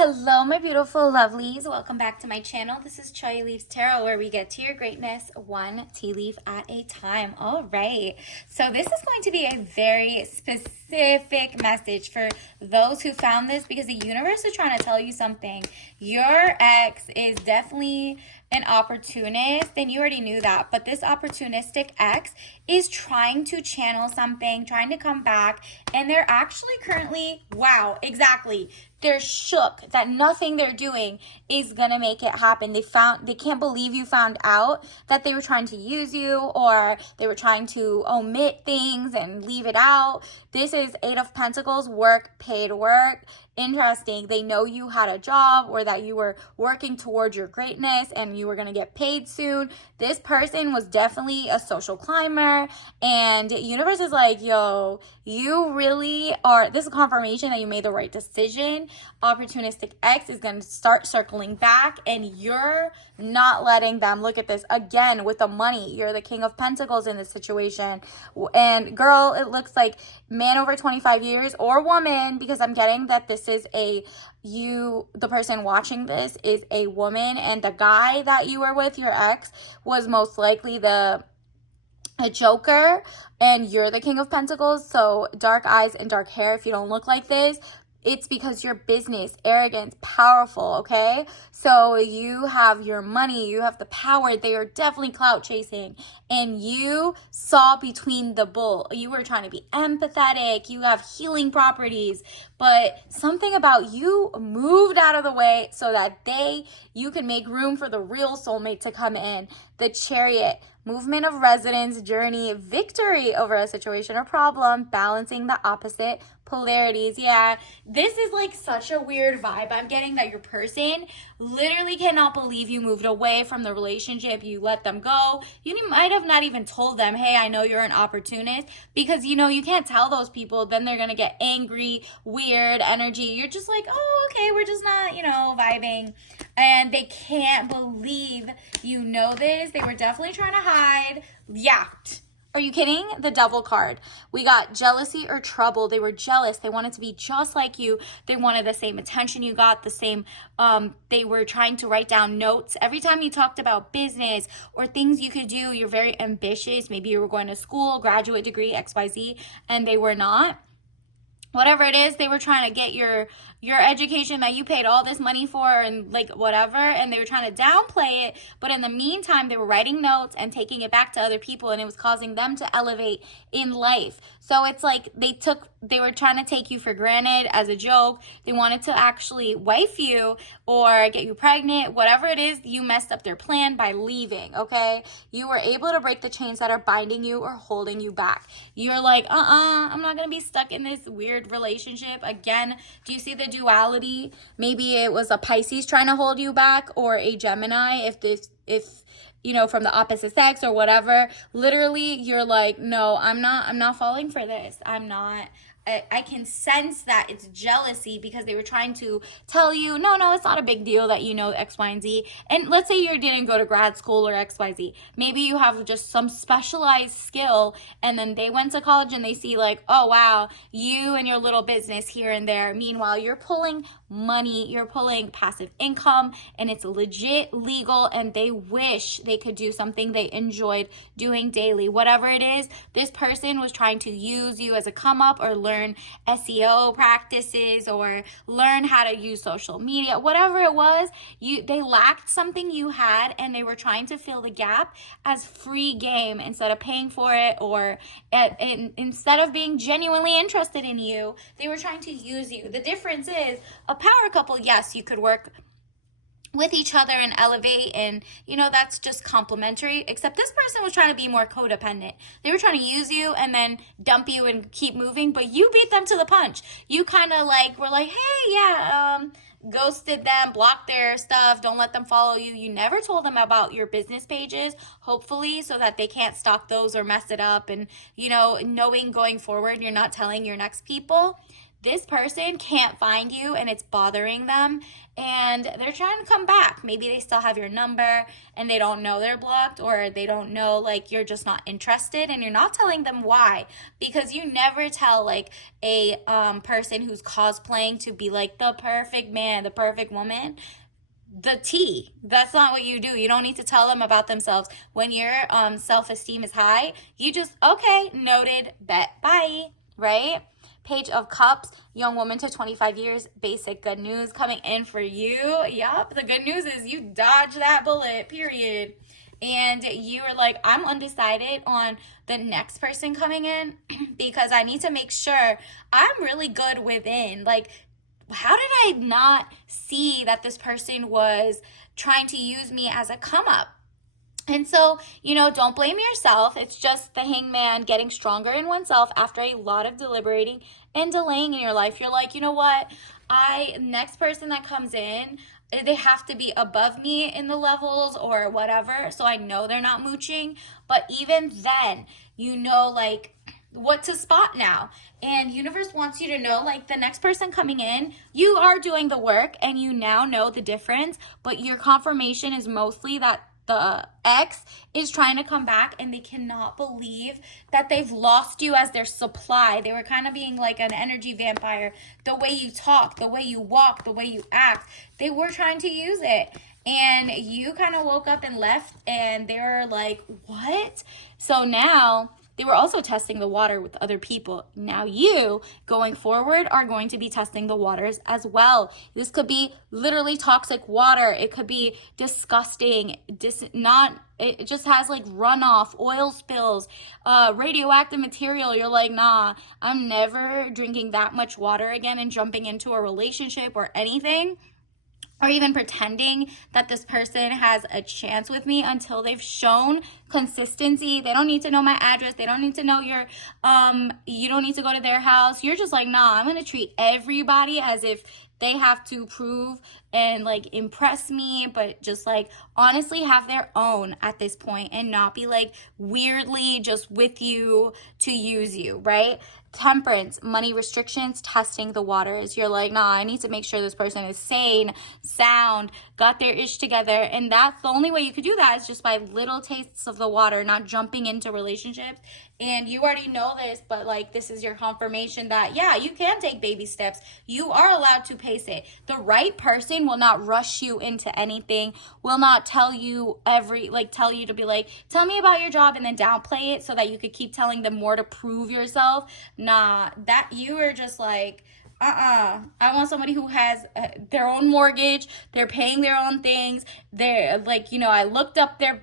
Hello, my beautiful lovelies. Welcome back to my channel. This is Choi Leaves Tarot, where we get to your greatness one tea leaf at a time. All right. So this is going to be a very specific message for those who found this, because the universe is trying to tell you something. Your ex is definitely an opportunist, and you already knew that, but this opportunistic ex is trying to channel something, trying to come back, and they're actually currently, wow, exactly, they're shook that nothing they're doing is gonna make it happen. They can't believe you found out that they were trying to use you, or they were trying to omit things and leave it out. This is Eight of Pentacles, work, paid work. Interesting. They know you had a job, or that you were working towards your greatness and you were going to get paid soon. This person was definitely a social climber, and universe is like, yo, you really are, this is confirmation that you made the right decision. Opportunistic ex is going to start circling back, and you're not letting them. Look at this again with the money. You're the King of Pentacles in this situation. And girl, it looks like man over 25 years or woman, because I'm getting that this is the person watching this is a woman, and the guy that you were with, your ex, was most likely a joker, and you're the King of Pentacles. So dark eyes and dark hair. If you don't look like this, it's because you're business, arrogance, powerful, okay? So you have your money, you have the power. They are definitely clout chasing, and you saw between the bull. You were trying to be empathetic. You have healing properties, but something about you moved out of the way so that you can make room for the real soulmate to come in. The Chariot. Movement of resonance, journey, victory over a situation or problem, balancing the opposite polarities. Yeah, this is like such a weird vibe I'm getting, that your person literally cannot believe you moved away from the relationship. You let them go. You might have not even told them, hey, I know you're an opportunist, because you can't tell those people. Then they're gonna get angry, weird energy. You're just like, oh, okay, we're just not, vibing. And they can't believe you know this. They were definitely trying to hide. Yeah. Are you kidding? The Devil card. We got jealousy or trouble. They were jealous. They wanted to be just like you. They wanted the same attention you got, the same, they were trying to write down notes. Every time you talked about business or things you could do, you're very ambitious. Maybe you were going to school, graduate degree, XYZ, and they were not. Whatever it is, they were trying to get your education that you paid all this money for, and like whatever, and they were trying to downplay it, but in the meantime they were writing notes and taking it back to other people, and it was causing them to elevate in life. So it's like they were trying to take you for granted as a joke. They wanted to actually wife you or get you pregnant. Whatever it is, you messed up their plan by leaving, okay? You were able to break the chains that are binding you or holding you back. You're like, I'm not gonna be stuck in this weird relationship again. Do you see the duality? Maybe it was a Pisces trying to hold you back, or a Gemini, if from the opposite sex or whatever. Literally, you're like, no, I'm not falling for this. I can sense that it's jealousy, because they were trying to tell you, no, it's not a big deal that X, Y, and Z. And let's say you didn't go to grad school or XYZ. Maybe you have just some specialized skill, and then they went to college and they see like, oh, wow, you and your little business here and there. Meanwhile, you're pulling money, you're pulling passive income, and it's legit legal, and they wish they could do something they enjoyed doing daily. Whatever it is, this person was trying to use you as a come up, or learn SEO practices, or learn how to use social media. Whatever it was, they lacked something you had, and they were trying to fill the gap as free game instead of paying for it, or instead of being genuinely interested in you, they were trying to use you. The difference is, a power couple, yes, you could work with each other and elevate, and that's just complementary, except this person was trying to be more codependent. They were trying to use you and then dump you and keep moving, but you beat them to the punch. You kind of were like, hey, yeah, ghosted them, blocked their stuff, don't let them follow you. You never told them about your business pages, hopefully, so that they can't stalk those or mess it up. And knowing going forward, you're not telling your next people. this person can't find you and it's bothering them and they're trying to come back. Maybe they still have your number and they don't know they're blocked, or they don't know like you're just not interested and you're not telling them why, because you never tell like a person who's cosplaying to be like the perfect man, the perfect woman, the tea. That's not what you do. You don't need to tell them about themselves. When your self-esteem is high, you just, okay, noted, bet, bye, right? Page of Cups, young woman to 25 years, basic good news coming in for you. Yup, the good news is you dodged that bullet, period. And you are like, I'm undecided on the next person coming in because I need to make sure I'm really good within. Like, how did I not see that this person was trying to use me as a come up? And so, don't blame yourself. It's just the hangman getting stronger in oneself after a lot of deliberating and delaying in your life. You're like, you know what? Next person that comes in, they have to be above me in the levels or whatever. So I know they're not mooching. But even then, like, what to spot now. And universe wants you to know, like, the next person coming in, you are doing the work and you now know the difference. But your confirmation is mostly that the ex is trying to come back and they cannot believe that they've lost you as their supply. They were kind of being like an energy vampire. The way you talk, the way you walk, the way you act, they were trying to use it. And you kind of woke up and left and they were like, what? So now they were also testing the water with other people. Now you, going forward, are going to be testing the waters as well. This could be literally toxic water. It could be disgusting. It just has like runoff, oil spills, radioactive material. You're like, nah, I'm never drinking that much water again and jumping into a relationship or anything, or even pretending that this person has a chance with me until they've shown consistency. They don't need to know my address. They don't need to know you don't need to go to their house. You're just like, nah, I'm going to treat everybody as if they have to prove and like impress me, but just like honestly have their own at this point and not be like weirdly just with you to use you, right? Temperance, money restrictions, testing the waters. You're like, nah, I need to make sure this person is sane, sound, got their ish together. And that's the only way you could do that is just by little tastes of the water, not jumping into relationships. And you already know this, but like this is your confirmation that, yeah, you can take baby steps. You are allowed to pace it. The right person will not rush you into anything, will not tell you tell you to be like, tell me about your job and then downplay it so that you could keep telling them more to prove yourself. Nah, that you are just like, I want somebody who has their own mortgage. They're paying their own things. They're like, I looked up their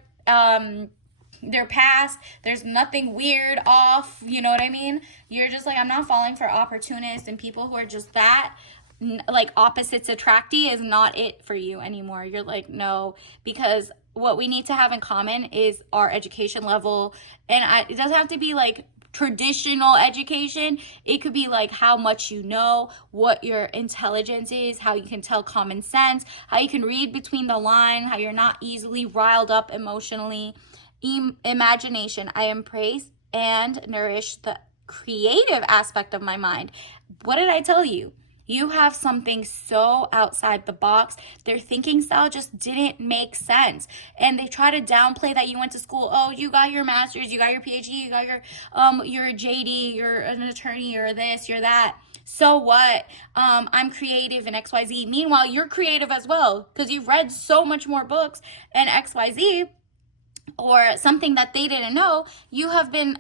past. There's nothing weird off. You know what I mean? You're just like, I'm not falling for opportunists and people who are just that. Like opposites attractee is not it for you anymore. You're like, no, because what we need to have in common is our education level. And it doesn't have to be like traditional education. It could be like how much you know, what your intelligence is, how you can tell common sense, how you can read between the lines, how you're not easily riled up emotionally. Imagination. I embrace and nourish the creative aspect of my mind. What did I tell you? You have something so outside the box. Their thinking style just didn't make sense. And they try to downplay that you went to school. Oh, you got your master's, you got your PhD, you got your JD, you're an attorney, you're this, you're that. So what? I'm creative and XYZ. Meanwhile, you're creative as well because you've read so much more books and XYZ or something that they didn't know. You have been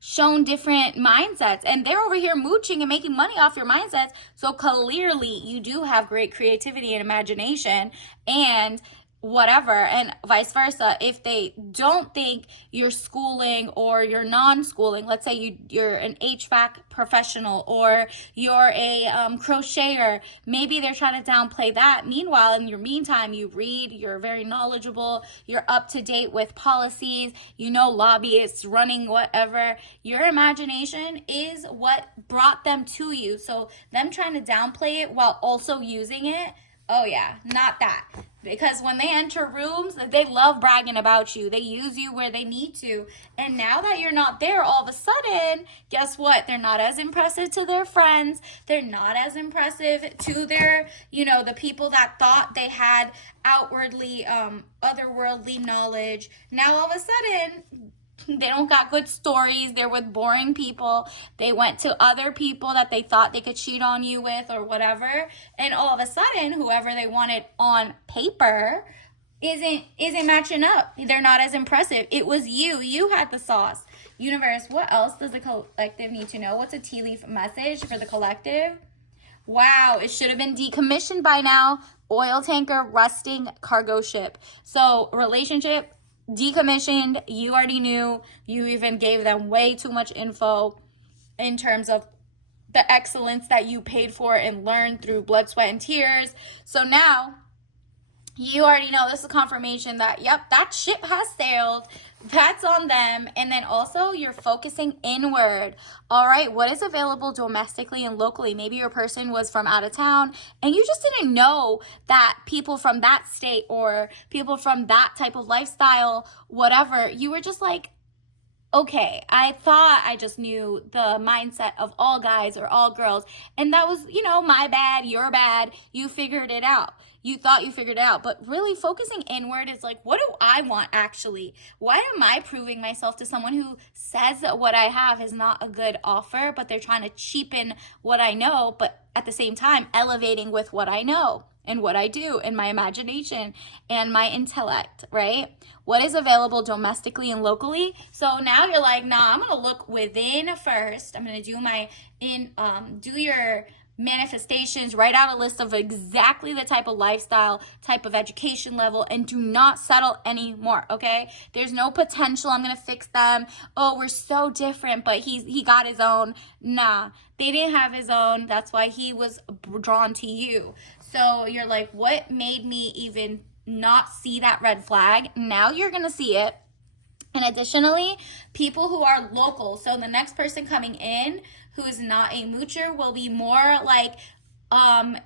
shown different mindsets and they're over here mooching and making money off your mindsets. So clearly you do have great creativity and imagination and whatever, and vice versa. If they don't think you're schooling or you're non-schooling, let's say you're an HVAC professional or you're a crocheter, maybe they're trying to downplay that. Meanwhile, in your meantime, you read, you're very knowledgeable, you're up to date with policies, lobbyists running whatever. Your imagination is what brought them to you. So them trying to downplay it while also using it, oh yeah, not that. Because when they enter rooms, they love bragging about you. They use you where they need to. And now that you're not there, all of a sudden, guess what? They're not as impressive to their friends. They're not as impressive to their, the people that thought they had outwardly, otherworldly knowledge. Now all of a sudden, they don't got good stories. They're with boring people. They went to other people that they thought they could cheat on you with or whatever. And all of a sudden, whoever they wanted on paper isn't matching up. They're not as impressive. It was you. You had the sauce. Universe, what else does the collective need to know? What's a tea leaf message for the collective? Wow, it should have been decommissioned by now. Oil tanker, rusting, cargo ship. So relationship, decommissioned. You already knew. You even gave them way too much info in terms of the excellence that you paid for and learned through blood, sweat, and tears. So now you already know. This is confirmation that, yep, that ship has sailed. That's on them. And then also you're focusing inward. All right, what is available domestically and locally? Maybe your person was from out of town and you just didn't know that people from that state or people from that type of lifestyle, whatever, you were just like, okay, I thought I just knew the mindset of all guys or all girls. And that was, my bad, your bad. You figured it out. You thought you figured it out. But really focusing inward is like, what do I want actually? Why am I proving myself to someone who says that what I have is not a good offer, but they're trying to cheapen what I know, but at the same time, elevating with what I know and what I do and my imagination and my intellect, right? What is available domestically and locally? So now you're like, nah, I'm gonna look within first. I'm gonna do your manifestations, write out a list of exactly the type of lifestyle, type of education level, and do not settle anymore, okay? There's no potential, I'm gonna fix them. Oh, we're so different, but he got his own. Nah, they didn't have his own. That's why he was drawn to you. So you're like, what made me even not see that red flag? Now you're gonna see it. And additionally, people who are local. So the next person coming in who is not a moocher will be more like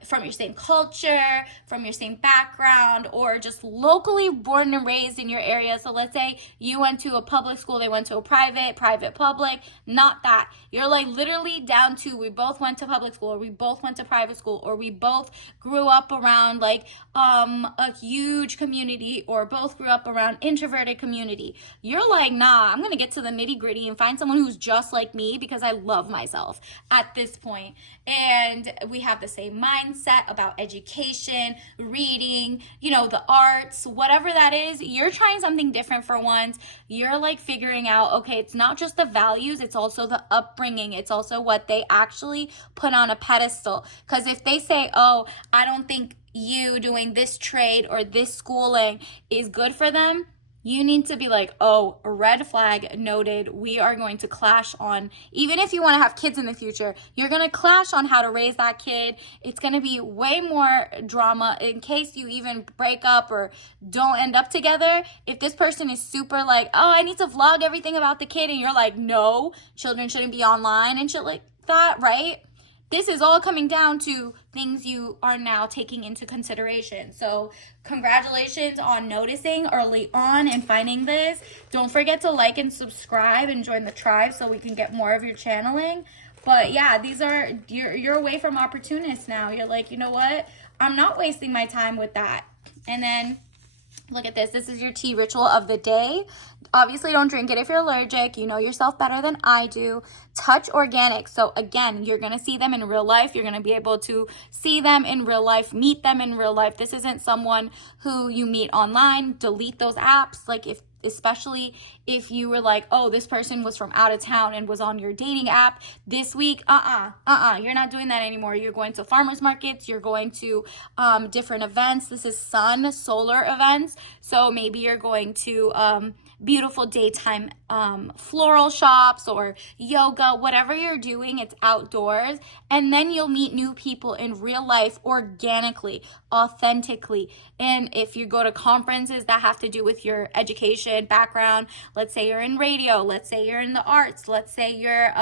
from your same culture, from your same background, or just locally born and raised in your area. So let's say you went to a public school, they went to a private, public, not that. You're like literally down to, we both went to public school, or we both went to private school, or we both grew up around like a huge community, or both grew up around introverted community. You're like, nah, I'm gonna get to the nitty gritty and find someone who's just like me because I love myself at this point. And we have the same mindset about education, reading, the arts, whatever that is. You're trying something different for once. You're like figuring out, okay, it's not just the values, it's also the upbringing. It's also what they actually put on a pedestal. Because if they say, oh, I don't think you doing this trade or this schooling is good for them, you need to be like, oh, red flag noted. We are going to clash on, even if you want to have kids in the future, you're going to clash on how to raise that kid. It's going to be way more drama in case you even break up or don't end up together. If this person is super like, oh, I need to vlog everything about the kid, and you're like, no, children shouldn't be online and shit like that, right? This is all coming down to things you are now taking into consideration. So congratulations on noticing early on and finding this. Don't forget to like and subscribe and join the tribe so we can get more of your channeling. But yeah, these are, you're away from opportunists now. You're like, you know what? I'm not wasting my time with that. And then look at this. This is your tea ritual of the day. Obviously, don't drink it if you're allergic. You know yourself better than I do. Touch organic. So again, you're going to see them in real life. You're going to be able to see them in real life, meet them in real life. This isn't someone who you meet online. Delete those apps. Like especially if you were like, oh, this person was from out of town and was on your dating app this week. You're not doing that anymore. You're going to farmers markets. You're going to different events. This is solar events. So maybe you're going to beautiful daytime floral shops or yoga, whatever you're doing, it's outdoors. And then you'll meet new people in real life organically, authentically. And if you go to conferences that have to do with your education background, let's say you're in radio, let's say you're in the arts, let's say you're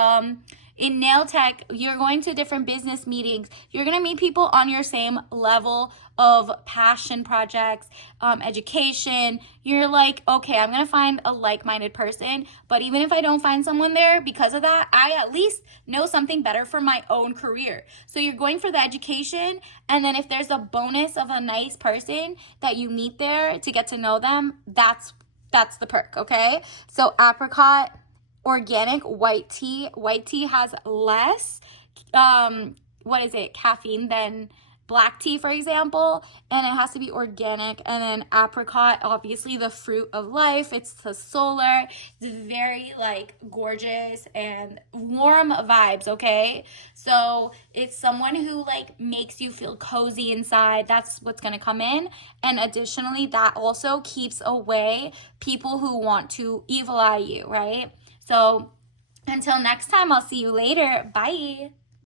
In nail tech, you're going to different business meetings. You're going to meet people on your same level of passion projects, education. You're like, okay, I'm going to find a like-minded person. But even if I don't find someone there, because of that, I at least know something better for my own career. So you're going for the education. And then if there's a bonus of a nice person that you meet there to get to know them, that's the perk, okay? So apricot, organic white tea. White tea has less, caffeine than black tea, for example, and it has to be organic. And then apricot, obviously the fruit of life, it's the solar, it's very like gorgeous and warm vibes, okay? So it's someone who like makes you feel cozy inside. That's what's gonna come in. And additionally, that also keeps away people who want to evil eye you, right? So until next time, I'll see you later. Bye.